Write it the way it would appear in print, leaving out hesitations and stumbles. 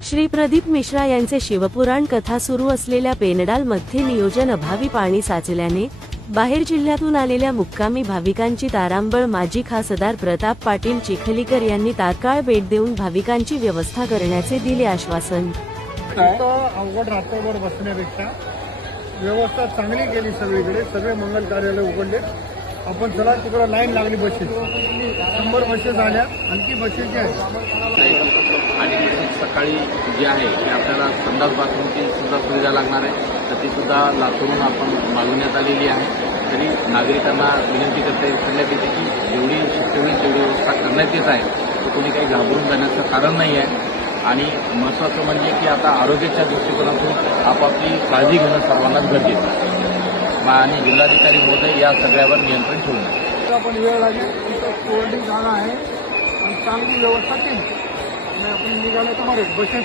श्री प्रदीप मिश्रा यांचे शिवपुराण कथा सुरू असलेल्या पेनडालमध्ये नियोजन अभावी पाणी साचल्याने बाहेर जिल्ह्यातून आलेल्या मुक्कामी भाविकांची तारांबळ माजी खासदार प्रताप पाटील चिखलीकर यांनी तात्काळ भेट देऊन भाविकांची व्यवस्था करण्याचे दिले आश्वासन। अवघड रात्रभर बसण्यापेक्षा व्यवस्था चांगली केली, सगळीकडे सगळे मंगल कार्यालय उघडले। आपण चला तिकडे लाईन लागली बसेस, 100 बसेस आल्या, आणखी बसेस जे आहेत आणि सकाळी जे आहे ते आपल्याला संडास बाथरूमची सुद्धा सुविधा लागणार आहे, तर ती सुद्धा लातूरून आपण मागवण्यात आलेली आहे। तरी नागरिकांना विनंती करण्यात येते की जेवढी शक्य होईल तेवढी व्यवस्था करण्यात येत आहे, तर कोणी काही घाबरून जाण्याचं कारण नाही आहे। आणि महत्त्वाचं म्हणजे की आता आरोग्याच्या दृष्टिकोनातून आपापली काळजी घेणं सर्वांनाच गरजेचं आहे आणि जिल्हाधिकारी महोदय या सगळ्यावर नियंत्रण ठेवून आहे। आपण वेळ लागेल, तिथं कोरडी जागा आहे आणि चांगली व्यवस्था केली, आपण निघालो तर बसेस